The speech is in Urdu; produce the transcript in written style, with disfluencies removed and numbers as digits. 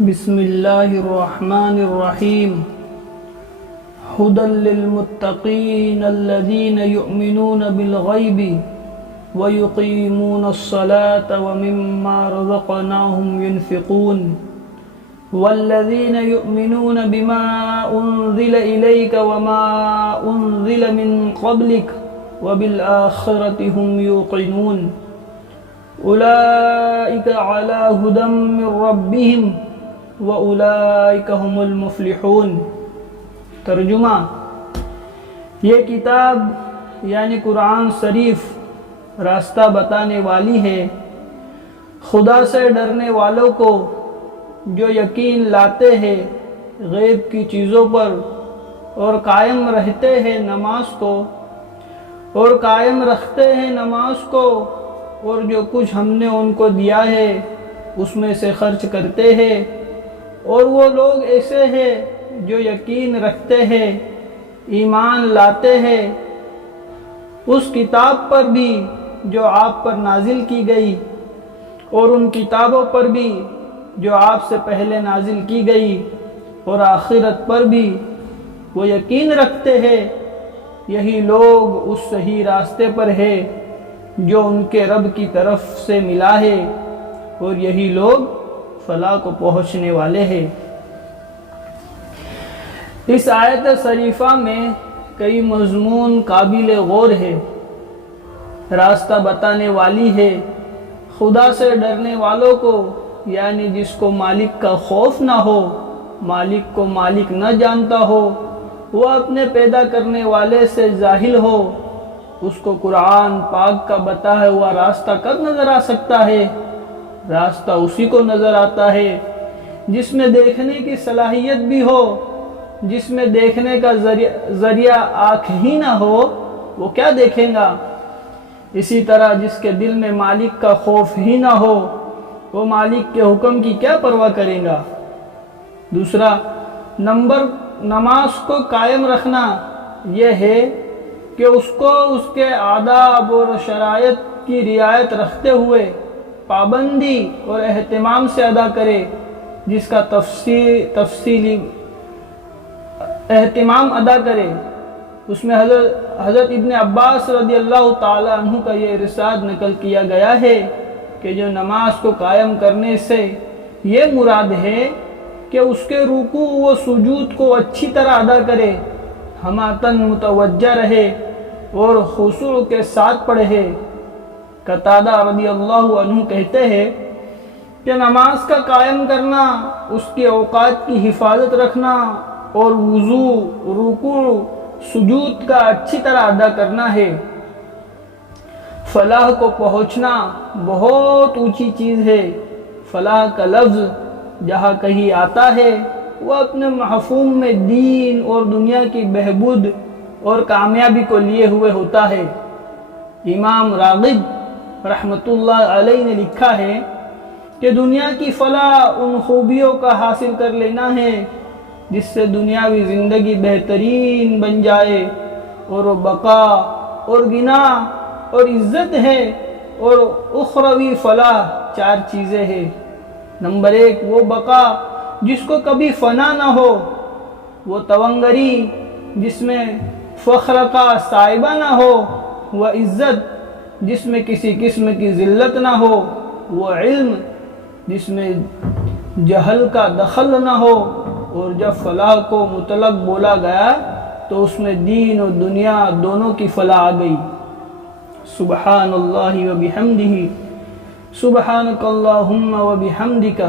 بسم اللہ الرحمن الرحیم ہدی للمتقین الذین یؤمنون بالغیب ویقیمون الصلاة ومما رزقناہم ینفقون والذین یؤمنون بما انزل الیک وما انزل من قبلک وبالآخرة هم یوقنون اولئک علی ھدی من ربہم وَأُولَئِكَ هُمُ الْمُفْلِحُونَ۔ ترجمہ: یہ کتاب یعنی قرآن شریف راستہ بتانے والی ہے خدا سے ڈرنے والوں کو جو یقین لاتے ہیں غیب کی چیزوں پر اور قائم رہتے ہیں نماز کو اور جو کچھ ہم نے ان کو دیا ہے اس میں سے خرچ کرتے ہیں، اور وہ لوگ ایسے ہیں جو یقین رکھتے ہیں، ایمان لاتے ہیں اس کتاب پر بھی جو آپ پر نازل کی گئی اور ان کتابوں پر بھی جو آپ سے پہلے نازل کی گئی، اور آخرت پر بھی وہ یقین رکھتے ہیں، یہی لوگ اس صحیح راستے پر ہے جو ان کے رب کی طرف سے ملا ہے، اور یہی لوگ فلاح کو پہنچنے والے ہیں۔ اس آیت شریفہ میں کئی مضمون قابل غور ہے، راستہ بتانے والی ہے خدا سے ڈرنے والوں کو، یعنی جس کو مالک کا خوف نہ ہو، مالک کو مالک نہ جانتا ہو، وہ اپنے پیدا کرنے والے سے جاہل ہو، اس کو قرآن پاک کا بتایا ہوا راستہ کب نظر آ سکتا ہے؟ راستہ اسی کو نظر آتا ہے جس میں دیکھنے کی صلاحیت بھی ہو، جس میں دیکھنے کا ذریعہ آنکھ ہی نہ ہو وہ کیا دیکھیں گا؟ اسی طرح جس کے دل میں مالک کا خوف ہی نہ ہو وہ مالک کے حکم کی کیا پرواہ کرے گا؟ دوسرا نمبر نماز کو قائم رکھنا یہ ہے کہ اس کو اس کے آداب اور شرائط کی رعایت رکھتے ہوئے پابندی اور اہتمام سے ادا کرے، جس کا تفصیلی اہتمام ادا کرے۔ اس میں حضرت ابن عباس رضی اللہ تعالیٰ عنہ کا یہ ارشاد نقل کیا گیا ہے کہ جو نماز کو قائم کرنے سے یہ مراد ہے کہ اس کے رکوع و سجود کو اچھی طرح ادا کرے، ہماتن متوجہ رہے اور خشوع کے ساتھ پڑھے۔ قتادہ رضی اللہ عنہ کہتے ہیں کہ نماز کا قائم کرنا، اس کے اوقات کی حفاظت رکھنا اور وضو، رکوع، سجود کا اچھی طرح ادا کرنا ہے۔ فلاح کو پہنچنا بہت اونچی چیز ہے۔ فلاح کا لفظ جہاں کہیں آتا ہے وہ اپنے مفہوم میں دین اور دنیا کی بہبود اور کامیابی کو لیے ہوئے ہوتا ہے۔ امام راغب رحمۃ اللہ علیہ نے لکھا ہے کہ دنیا کی فلاح ان خوبیوں کا حاصل کر لینا ہے جس سے دنیاوی زندگی بہترین بن جائے، اور بقا اور غنا اور عزت ہے، اور اخروی فلاح چار چیزیں ہیں۔ نمبر 1 وہ بقا جس کو کبھی فنا نہ ہو، وہ تونگری جس میں فخر کا سائبہ نہ ہو، وہ عزت جس میں کسی قسم کی ذلت نہ ہو، وہ علم جس میں جہل کا دخل نہ ہو، اور جب فلاح کو مطلق بولا گیا تو اس میں دین اور دنیا دونوں کی فلاح آ گئی۔ سبحان اللہ و بحمدہ، سبحانک اللہم و بحمدک،